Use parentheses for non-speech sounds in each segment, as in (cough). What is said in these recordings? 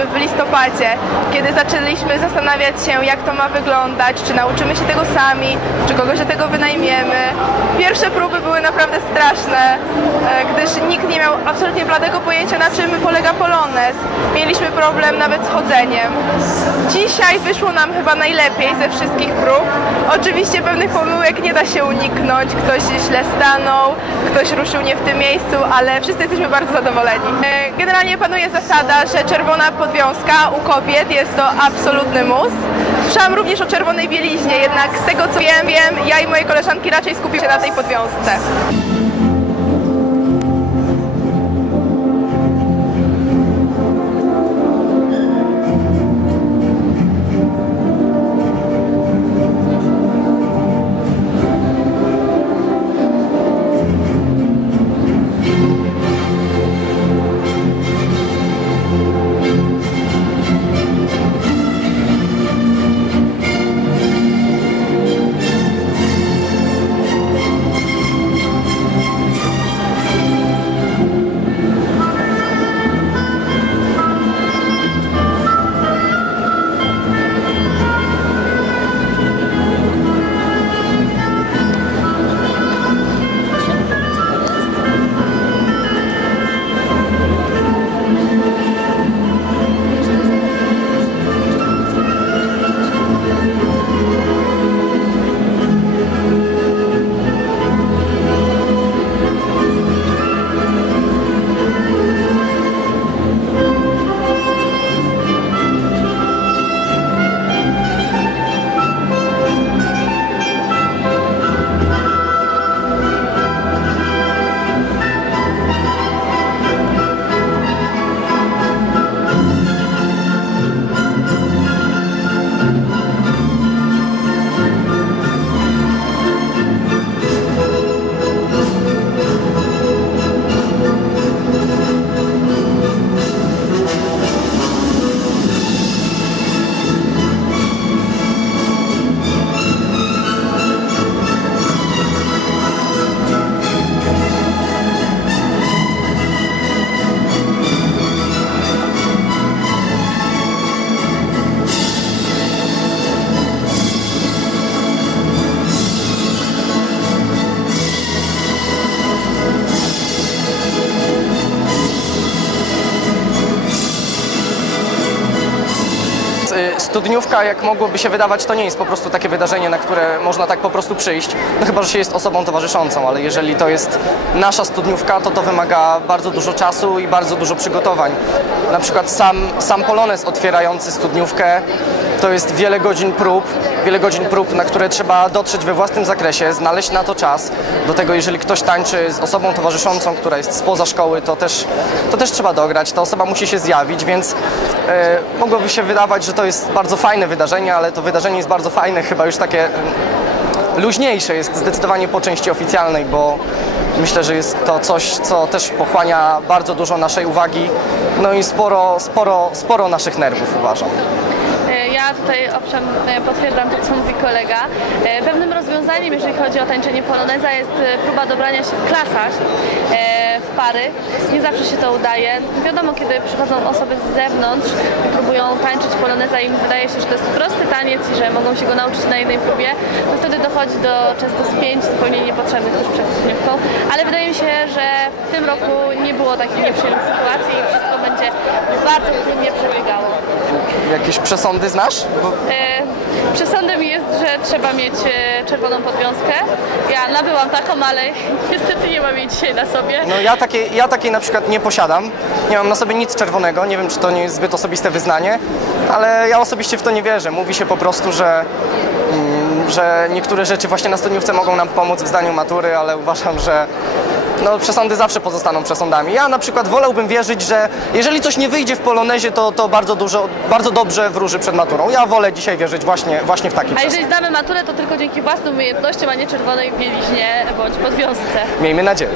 w listopadzie, kiedy zaczęliśmy zastanawiać się, jak to ma wyglądać, czy nauczymy się tego sami, czy kogoś do tego wynajmiemy. Pierwsze próby były naprawdę straszne, e, gdyż nikt nie miał absolutnie bladego pojęcia, na czym polega polonez. Mieliśmy problem nawet z chodzeniem. Dzisiaj wyszło nam chyba najlepiej ze wszystkich prób. Oczywiście pewnych pomyłek nie da się uniknąć. Ktoś źle stanął, ktoś ruszył nie w tym miejscu, ale wszyscy jesteśmy bardzo zadowoleni. E, Generalnie panuje zasada, że czerwona podwiązka u kobiet jest to absolutny mus. Słyszałam również o czerwonej bieliźnie, jednak z tego co wiem, wiem, ja i moje koleżanki raczej skupiły się na tej podwiązce. Studniówka, jak mogłoby się wydawać, to nie jest po prostu takie wydarzenie, na które można tak po prostu przyjść, no chyba, że się jest osobą towarzyszącą, ale jeżeli to jest nasza studniówka, to to wymaga bardzo dużo czasu i bardzo dużo przygotowań. Na przykład sam, sam polonez otwierający studniówkę to jest wiele godzin prób, wiele godzin prób, na które trzeba dotrzeć we własnym zakresie, znaleźć na to czas. Do tego, jeżeli ktoś tańczy z osobą towarzyszącą, która jest spoza szkoły, to też, to też trzeba dograć, ta osoba musi się zjawić, więc e, mogłoby się wydawać, że to jest bardzo fajne wydarzenie, ale to wydarzenie jest bardzo fajne, chyba już takie mm, luźniejsze jest zdecydowanie po części oficjalnej, bo myślę, że jest to coś, co też pochłania bardzo dużo naszej uwagi, no i sporo, sporo, sporo naszych nerwów uważam. Ja tutaj owszem e, potwierdzam to, co mówi kolega. E, Pewnym rozwiązaniem, jeżeli chodzi o tańczenie poloneza jest e, próba dobrania się w klasach w pary. Nie zawsze się to udaje. Wiadomo, kiedy przychodzą osoby z zewnątrz i próbują tańczyć poloneza i im wydaje się, że to jest prosty taniec i że mogą się go nauczyć na jednej próbie, to wtedy dochodzi do często spięć zupełnie niepotrzebnych tuż przed studniówką. Ale wydaje mi się, że w tym roku nie było takich nieprzyjemnych sytuacji i wszystko będzie bardzo płynnie przebiegało. Jakieś przesądy znasz? Bo E, Przesądem jest, że trzeba mieć e, czerwoną podwiązkę. Ja nabyłam taką, ale (laughs) niestety nie mam jej dzisiaj na sobie. No ja takiej, ja takiej na przykład nie posiadam. Nie mam na sobie nic czerwonego. Nie wiem, czy to nie jest zbyt osobiste wyznanie, ale ja osobiście w to nie wierzę. Mówi się po prostu, że, mm, że niektóre rzeczy właśnie na studniówce mogą nam pomóc w zdaniu matury, ale uważam, że no, przesądy zawsze pozostaną przesądami. Ja na przykład wolałbym wierzyć, że jeżeli coś nie wyjdzie w polonezie, to, to bardzo, dużo, bardzo dobrze wróży przed maturą. Ja wolę dzisiaj wierzyć właśnie, właśnie w taki A jeżeli zdamy maturę, to tylko dzięki własnym umiejętnościom, a nie czerwonej bieliźnie bądź podwiązce. Miejmy nadzieję.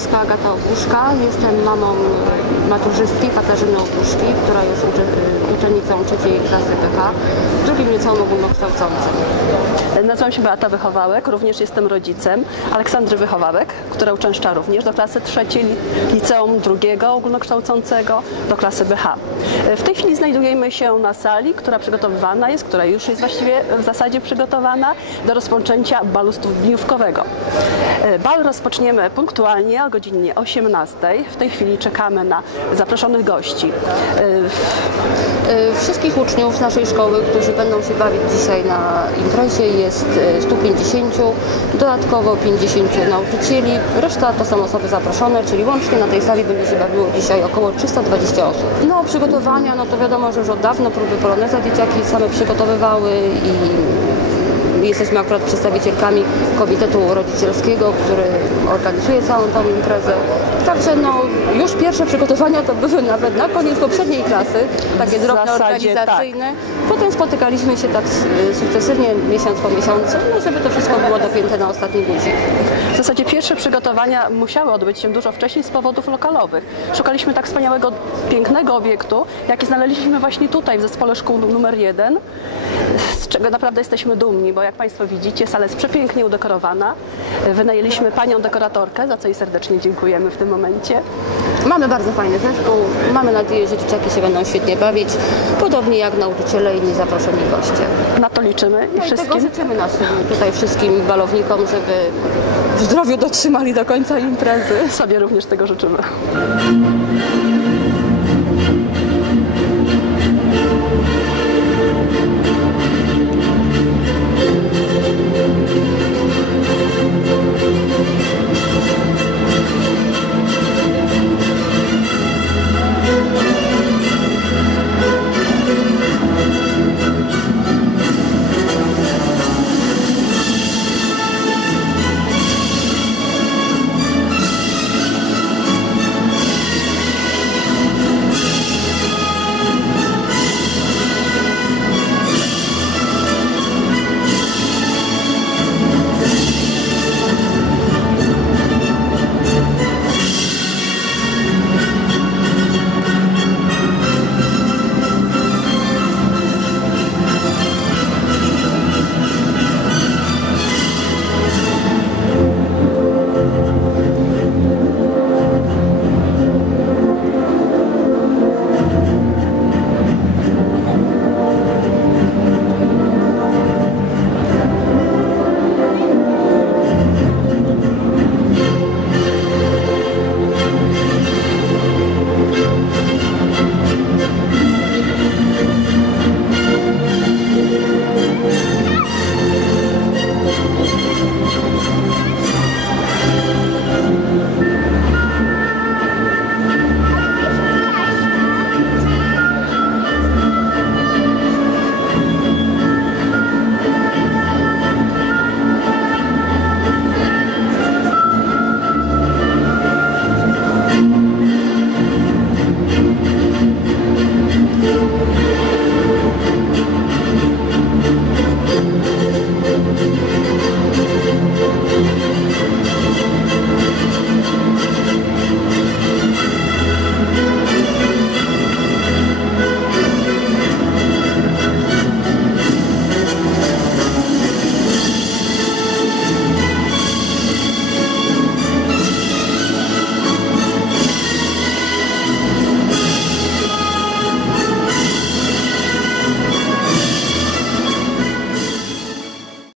Nazwisko Agata Opuszka. Jestem mamą e, maturzystki Katarzyny Opuszki, która jest e, uczennicą trzeciej klasy w drugim liceum ogólnokształcącym. Nazywam się Beata Wychowałek, również jestem rodzicem Aleksandry Wychowałek, która uczęszcza również do klasy trzeciej li- liceum drugiego ogólnokształcącego do klasy BH. W tej chwili znajdujemy się na sali, która przygotowywana jest, która już jest właściwie w zasadzie przygotowana do rozpoczęcia balu studniówkowego. Bal rozpoczniemy punktualnie o godzinie 18. W tej chwili czekamy na zaproszonych gości. E, Wszystkich uczniów z naszej szkoły, którzy będą się bawić dzisiaj na imprezie jest e, 150, dodatkowo 50 nauczycieli. Reszta to są osoby zaproszone, czyli łącznie na tej sali będzie się bawiło dzisiaj około 320 osób. No przygotowania, no to wiadomo, że już od dawna próby poloneza dzieciaki same przygotowywały i jesteśmy akurat przedstawicielkami Komitetu Rodzicielskiego, który organizuje całą tą imprezę. Także no, już pierwsze przygotowania to były nawet na koniec poprzedniej klasy, takie W drobne zasadzie organizacyjne. Potem spotykaliśmy się tak y, sukcesywnie, miesiąc po miesiącu, no, żeby to wszystko było dopięte na ostatni guzik. W zasadzie pierwsze przygotowania musiały odbyć się dużo wcześniej z powodów lokalowych. Szukaliśmy tak wspaniałego, pięknego obiektu, jaki znaleźliśmy właśnie tutaj w zespole szkół numer jeden, z czego naprawdę jesteśmy dumni, bo jak Państwo widzicie, sala jest przepięknie udekorowana. Wynajęliśmy panią dekoratorkę, za co jej serdecznie dziękujemy w tym momencie. Mamy bardzo fajny zespół, mamy nadzieję, że dzieciaki się będą świetnie bawić, podobnie jak nauczyciele i inni zaproszeni goście. Na to liczymy i No i tego wszystkim. życzymy naszym tutaj wszystkim balownikom, żeby w zdrowiu dotrzymali do końca imprezy. Sobie również tego życzymy.